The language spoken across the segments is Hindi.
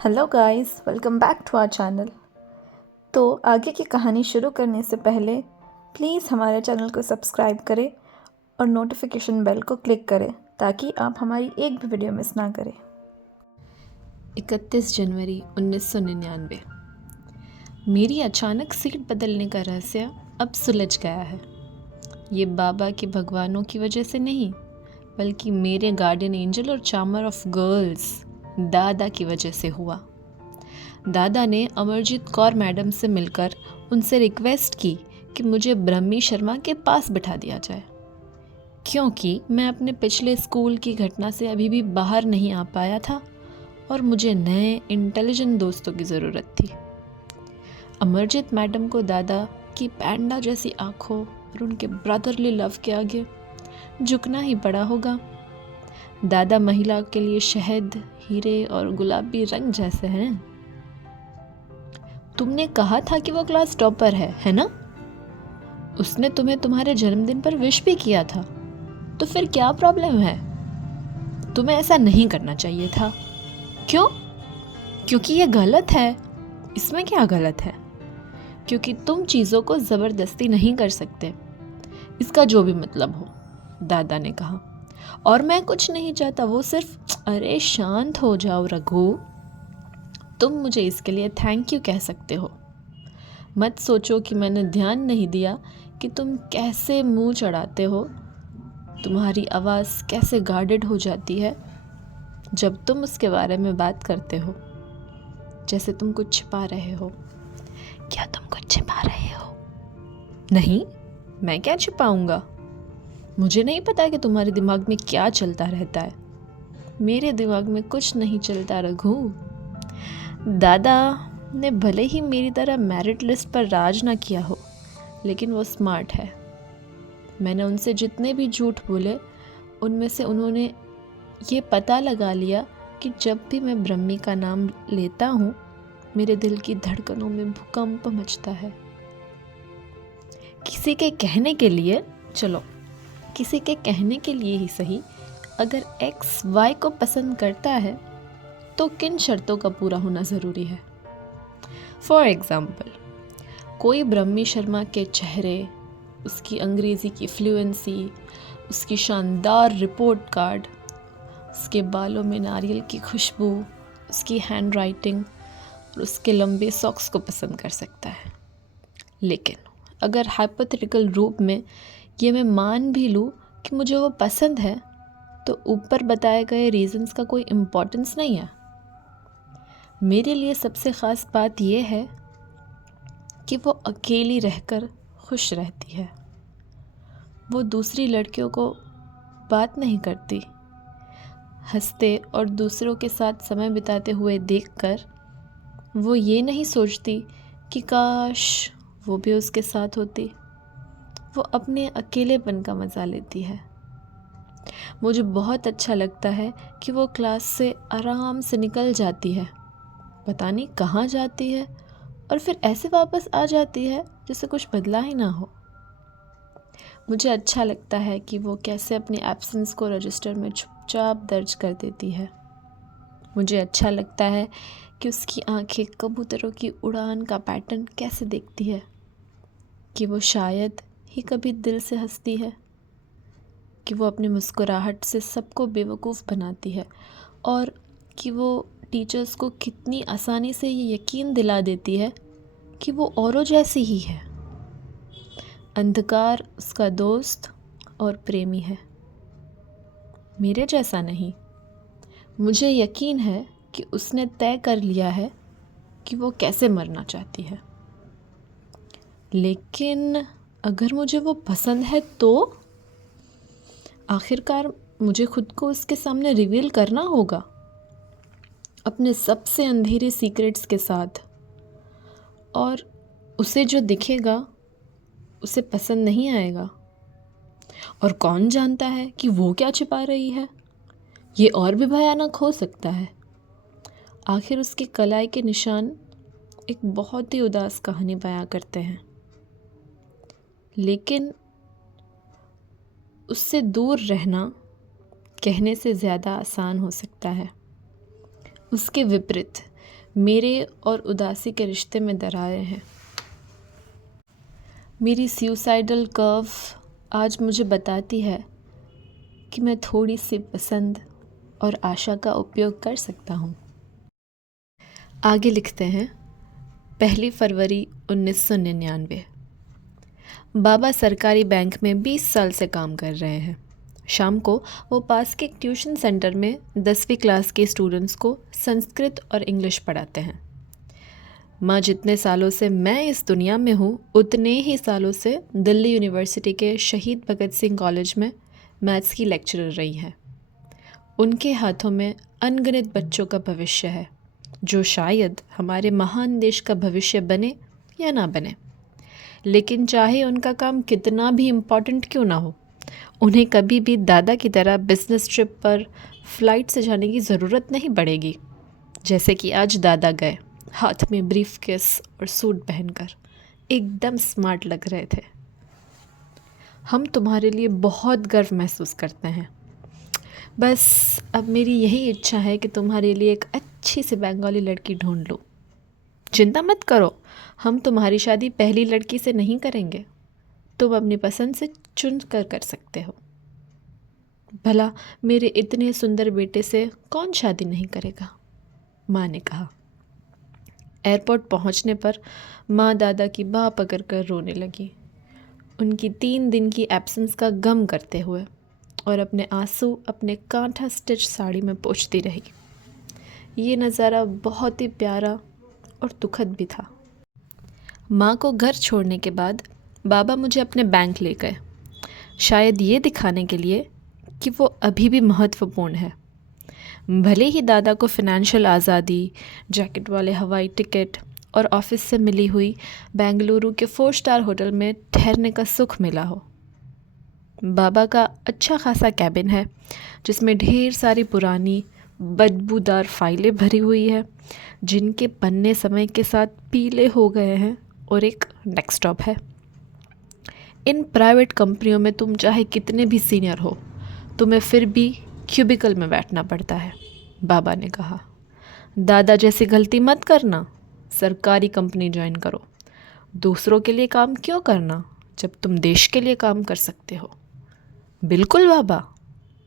Hello guys, welcome back to our channel. तो आगे की कहानी शुरू करने से पहले प्लीज़ हमारे चैनल को सब्सक्राइब करें और नोटिफिकेशन बेल को क्लिक करें ताकि आप हमारी एक भी वीडियो मिस ना करें। 31 जनवरी 1999। मेरी अचानक सीट बदलने का रहस्य अब सुलझ गया है। ये बाबा के भगवानों की वजह से नहीं, बल्कि मेरे गार्डियन एंजल और चार्मर ऑफ गर्ल्स दादा की वजह से हुआ। दादा ने अमरजीत कौर मैडम से मिलकर उनसे रिक्वेस्ट की कि मुझे ब्रह्मी शर्मा के पास बिठा दिया जाए, क्योंकि मैं अपने पिछले स्कूल की घटना से अभी भी बाहर नहीं आ पाया था और मुझे नए इंटेलिजेंट दोस्तों की ज़रूरत थी। अमरजीत मैडम को दादा की पैंडा जैसी आंखों और उनके ब्रदरली लव के आगे झुकना ही पड़ा होगा। दादा महिला के लिए शहद, हीरे और गुलाबी रंग जैसे हैं। तुमने कहा था कि वो क्लास टॉपर है ना? उसने तुम्हें तुम्हारे जन्मदिन पर विश भी किया था, तो फिर क्या प्रॉब्लम है? तुम्हें ऐसा नहीं करना चाहिए था। क्यों? क्योंकि ये गलत है। इसमें क्या गलत है? क्योंकि तुम चीज़ों को ज़बरदस्ती नहीं कर सकते, इसका जो भी मतलब हो, दादा ने कहा। और मैं कुछ नहीं चाहता, वो सिर्फ अरे शांत हो जाओ रघु। तुम मुझे इसके लिए थैंक यू कह सकते हो। मत सोचो कि मैंने ध्यान नहीं दिया कि तुम कैसे मुंह चढ़ाते हो, तुम्हारी आवाज़ कैसे गार्डेड हो जाती है जब तुम उसके बारे में बात करते हो, जैसे तुम कुछ छिपा रहे हो। क्या तुम कुछ छिपा रहे हो? नहीं, मैं क्या छिपाऊंगा? मुझे नहीं पता कि तुम्हारे दिमाग में क्या चलता रहता है। मेरे दिमाग में कुछ नहीं चलता रघु। दादा ने भले ही मेरी तरह मेरिट लिस्ट पर राज ना किया हो, लेकिन वो स्मार्ट है। मैंने उनसे जितने भी झूठ बोले, उनमें से उन्होंने ये पता लगा लिया कि जब भी मैं ब्रह्मी का नाम लेता हूँ, मेरे दिल की धड़कनों में भूकंप मचता है। किसी के कहने के लिए, चलो किसी के कहने के लिए ही सही, अगर एक्स वाई को पसंद करता है तो किन शर्तों का पूरा होना ज़रूरी है। फॉर एग्ज़ाम्पल, कोई ब्रह्मी शर्मा के चेहरे, उसकी अंग्रेज़ी की फ्लुएंसी, उसकी शानदार रिपोर्ट कार्ड, उसके बालों में नारियल की खुशबू, उसकी हैंड राइटिंग और उसके लंबे सॉक्स को पसंद कर सकता है। लेकिन अगर हाइपोथेटिकल रूप में ये मैं मान भी लूँ कि मुझे वो पसंद है, तो ऊपर बताए गए रीज़न्स का कोई इम्पोर्टेंस नहीं है। मेरे लिए सबसे ख़ास बात यह है कि वो अकेली रहकर खुश रहती है। वो दूसरी लड़कियों को बात नहीं करती। हंसते और दूसरों के साथ समय बिताते हुए देखकर वो ये नहीं सोचती कि काश वो भी उसके साथ होती। वो अपने अकेलेपन का मज़ा लेती है। मुझे बहुत अच्छा लगता है कि वो क्लास से आराम से निकल जाती है, पता नहीं कहाँ जाती है, और फिर ऐसे वापस आ जाती है जैसे कुछ बदला ही ना हो। मुझे अच्छा लगता है कि वो कैसे अपने एब्सेंस को रजिस्टर में चुपचाप दर्ज कर देती है। मुझे अच्छा लगता है कि उसकी आंखें कबूतरों की उड़ान का पैटर्न कैसे देखती है, कि वो शायद ही कभी दिल से हंसती है, कि वो अपनी मुस्कुराहट से सबको बेवकूफ़ बनाती है, और कि वो टीचर्स को कितनी आसानी से ये यकीन दिला देती है कि वो औरों जैसी ही है। अंधकार उसका दोस्त और प्रेमी है, मेरे जैसा नहीं। मुझे यकीन है कि उसने तय कर लिया है कि वो कैसे मरना चाहती है। लेकिन अगर मुझे वो पसंद है तो आखिरकार मुझे खुद को उसके सामने रिवील करना होगा, अपने सबसे अंधेरे सीक्रेट्स के साथ, और उसे जो दिखेगा उसे पसंद नहीं आएगा। और कौन जानता है कि वो क्या छिपा रही है, ये और भी भयानक हो सकता है। आखिर उसकी कलाई के निशान एक बहुत ही उदास कहानी बयां करते हैं, लेकिन उससे दूर रहना कहने से ज़्यादा आसान हो सकता है। उसके विपरीत मेरे और उदासी के रिश्ते में दरारें हैं। मेरी सुसाइडल कर्व आज मुझे बताती है कि मैं थोड़ी सी पसंद और आशा का उपयोग कर सकता हूँ। आगे लिखते हैं 1 फरवरी 1999। बाबा सरकारी बैंक में 20 साल से काम कर रहे हैं। शाम को वो पास के एक ट्यूशन सेंटर में 10वीं क्लास के स्टूडेंट्स को संस्कृत और इंग्लिश पढ़ाते हैं। माँ जितने सालों से मैं इस दुनिया में हूँ उतने ही सालों से दिल्ली यूनिवर्सिटी के शहीद भगत सिंह कॉलेज में मैथ्स की लेक्चरर रही हैं। उनके हाथों में अनगिनत बच्चों का भविष्य है जो शायद हमारे महान देश का भविष्य बने या ना बने। लेकिन चाहे उनका काम कितना भी इम्पोर्टेंट क्यों ना हो, उन्हें कभी भी दादा की तरह बिजनेस ट्रिप पर फ़्लाइट से जाने की ज़रूरत नहीं पड़ेगी। जैसे कि आज दादा गए, हाथ में ब्रीफकेस और सूट पहनकर एकदम स्मार्ट लग रहे थे। हम तुम्हारे लिए बहुत गर्व महसूस करते हैं। बस अब मेरी यही इच्छा है कि तुम्हारे लिए एक अच्छी सी बंगाली लड़की ढूंढ लो। चिंता मत करो, हम तुम्हारी शादी पहली लड़की से नहीं करेंगे। तुम अपनी पसंद से चुन कर सकते हो। भला मेरे इतने सुंदर बेटे से कौन शादी नहीं करेगा, माँ ने कहा। एयरपोर्ट पहुंचने पर माँ दादा की बाह पकड़कर रोने लगी, उनकी 3 दिन की एब्सेंस का गम करते हुए, और अपने आंसू अपने कांटा स्टिच साड़ी में पोंछती रही। ये नज़ारा बहुत ही प्यारा और दुखद भी था। माँ को घर छोड़ने के बाद बाबा मुझे अपने बैंक ले गए, शायद ये दिखाने के लिए कि वो अभी भी महत्वपूर्ण है। भले ही दादा को फ़ाइनेंशियल आज़ादी, जैकेट वाले हवाई टिकट और ऑफिस से मिली हुई बेंगलुरु के 4 स्टार होटल में ठहरने का सुख मिला हो। बाबा का अच्छा खासा कैबिन है जिसमें ढेर सारी पुरानी बदबूदार फाइलें भरी हुई है जिनके पन्ने समय के साथ पीले हो गए हैं, और एक डेस्कटॉप है। इन प्राइवेट कंपनियों में तुम चाहे कितने भी सीनियर हो, तुम्हें फिर भी क्यूबिकल में बैठना पड़ता है, बाबा ने कहा। दादा जैसी गलती मत करना, सरकारी कंपनी ज्वाइन करो। दूसरों के लिए काम क्यों करना जब तुम देश के लिए काम कर सकते हो। बिल्कुल बाबा,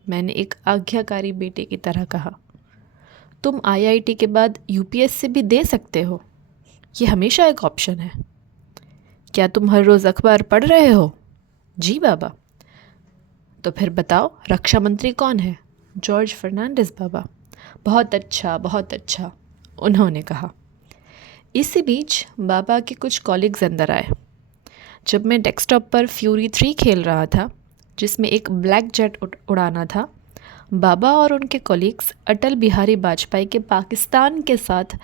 मैंने एक आज्ञाकारी बेटे की तरह कहा। तुम आईआईटी के बाद यूपीएससी भी दे सकते हो, ये हमेशा एक ऑप्शन है। क्या तुम हर रोज़ अखबार पढ़ रहे हो? जी बाबा। तो फिर बताओ, रक्षा मंत्री कौन है? जॉर्ज फर्नांडिस बाबा। बहुत अच्छा, बहुत अच्छा, उन्होंने कहा। इसी बीच बाबा के कुछ कॉलीग्स अंदर आए। जब मैं डेस्कटॉप पर फ्यूरी 3 खेल रहा था जिसमें एक ब्लैक जेट उड़ाना था, बाबा और उनके कॉलीग्स अटल बिहारी वाजपेयी के पाकिस्तान के साथ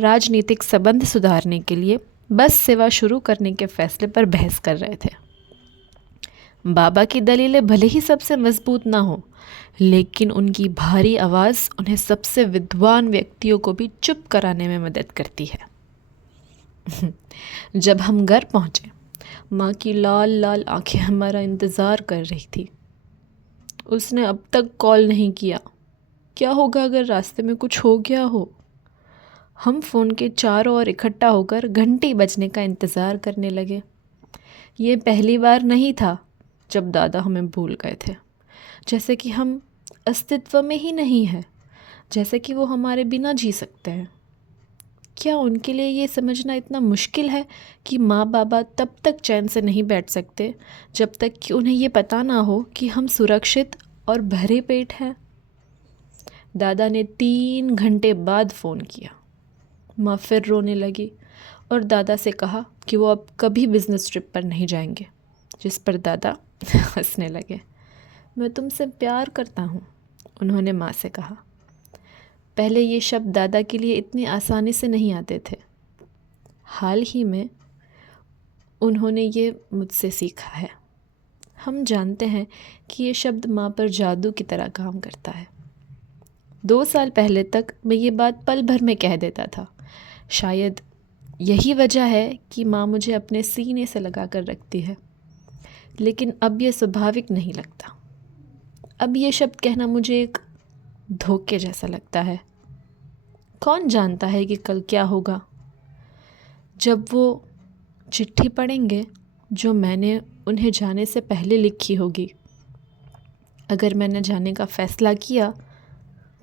राजनीतिक संबंध सुधारने के लिए बस सेवा शुरू करने के फैसले पर बहस कर रहे थे। बाबा की दलीलें भले ही सबसे मजबूत ना हो, लेकिन उनकी भारी आवाज़ उन्हें सबसे विद्वान व्यक्तियों को भी चुप कराने में मदद करती है। जब हम घर पहुँचे, माँ की लाल लाल आंखें हमारा इंतज़ार कर रही थी। उसने अब तक कॉल नहीं किया। क्या होगा अगर रास्ते में कुछ हो गया हो? हम फ़ोन के चारों ओर इकट्ठा होकर घंटी बजने का इंतज़ार करने लगे। ये पहली बार नहीं था जब दादा हमें भूल गए थे, जैसे कि हम अस्तित्व में ही नहीं हैं, जैसे कि वो हमारे बिना जी सकते हैं। क्या उनके लिए ये समझना इतना मुश्किल है कि माँ बाबा तब तक चैन से नहीं बैठ सकते जब तक कि उन्हें ये पता ना हो कि हम सुरक्षित और भरे पेट हैं? दादा ने 3 घंटे बाद फ़ोन किया। माँ फिर रोने लगी और दादा से कहा कि वो अब कभी बिज़नेस ट्रिप पर नहीं जाएंगे, जिस पर दादा हंसने लगे। मैं तुमसे प्यार करता हूँ, उन्होंने माँ से कहा। पहले ये शब्द दादा के लिए इतनी आसानी से नहीं आते थे। हाल ही में उन्होंने ये मुझसे सीखा है। हम जानते हैं कि ये शब्द माँ पर जादू की तरह काम करता है। 2 साल पहले तक मैं ये बात पल भर में कह देता था। शायद यही वजह है कि माँ मुझे अपने सीने से लगा कर रखती है, लेकिन अब ये स्वाभाविक नहीं लगता। अब ये शब्द कहना मुझे एक धोखे जैसा लगता है। कौन जानता है कि कल क्या होगा। जब वो चिट्ठी पढ़ेंगे जो मैंने उन्हें जाने से पहले लिखी होगी, अगर मैंने जाने का फ़ैसला किया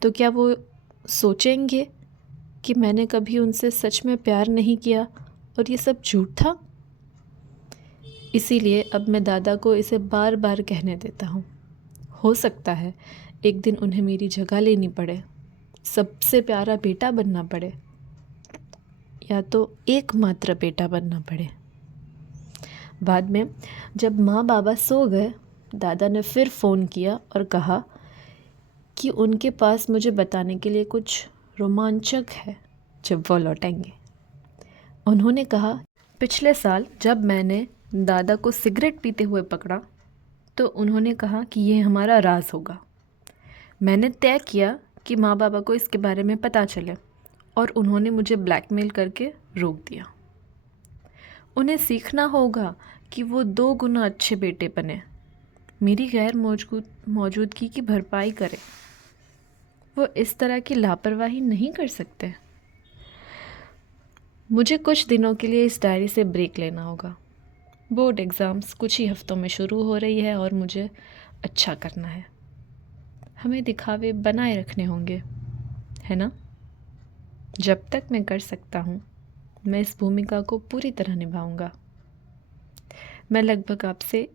तो क्या वो सोचेंगे कि मैंने कभी उनसे सच में प्यार नहीं किया और ये सब झूठ था। इसीलिए अब मैं दादा को इसे बार बार कहने देता हूँ। हो सकता है एक दिन उन्हें मेरी जगह लेनी पड़े, सबसे प्यारा बेटा बनना पड़े, या तो एकमात्र बेटा बनना पड़े। बाद में जब माँ बाबा सो गए, दादा ने फिर फ़ोन किया और कहा कि उनके पास मुझे बताने के लिए कुछ रोमांचक है जब वो लौटेंगे। उन्होंने कहा, पिछले साल जब मैंने दादा को सिगरेट पीते हुए पकड़ा तो उन्होंने कहा कि ये हमारा राज होगा। मैंने तय किया कि माँ बाबा को इसके बारे में पता चले और उन्होंने मुझे ब्लैकमेल करके रोक दिया। उन्हें सीखना होगा कि वो 2 गुना अच्छे बेटे बने, मेरी गैर मौजूदगी की भरपाई करें। वो इस तरह की लापरवाही नहीं कर सकते। मुझे कुछ दिनों के लिए इस डायरी से ब्रेक लेना होगा। बोर्ड एग्ज़ाम्स कुछ ही हफ्तों में शुरू हो रही है और मुझे अच्छा करना है। हमें दिखावे बनाए रखने होंगे, है ना? जब तक मैं कर सकता हूँ मैं इस भूमिका को पूरी तरह निभाऊंगा। मैं लगभग आपसे